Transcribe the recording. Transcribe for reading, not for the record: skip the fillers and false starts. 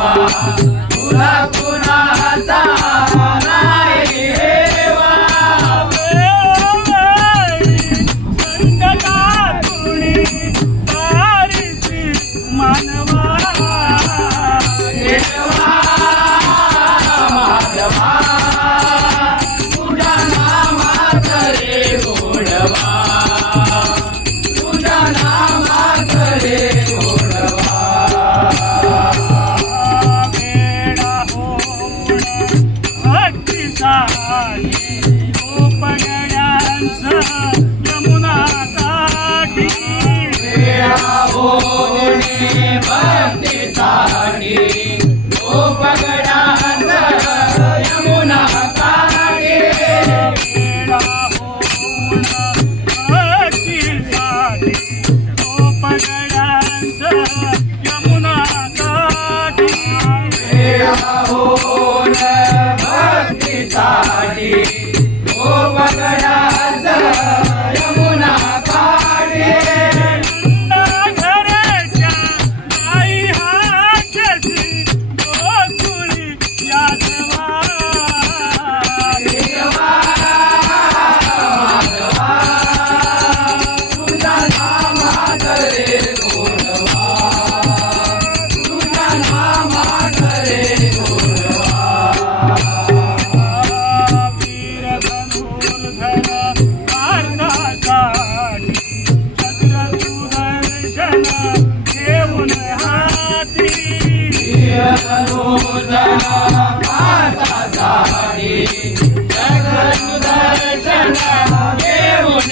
देवा तुला कुणाचा नाही हेवा संकटा तुणी तारीसी मानवा देवा माधवा तुझ्या नामात रे गोडवा तुझ्या नामात रे गोडवा वेडा होऊन भक्तीसाठी गोपगड्यांच यमुना काठी वेळा होणे भक्तीसाठी गोपगडांचा यमुना काठी वेडा होऊन भक्तीसाठी गोपगड्यांच यमुना काठी वेळा होणे भक्तीसाठी गोपगडांचा यमुना काठी घराच्या आई हातची गोकुळी यादवा देवा माधवा तुझ्या नामात रे गोडवा तुझ्या नामात रे गोडवा वीर धनुर्धर भारतासाठी छत्र सुदर्शन घेऊन हाती भारतासाठी जगदर्शन घेऊन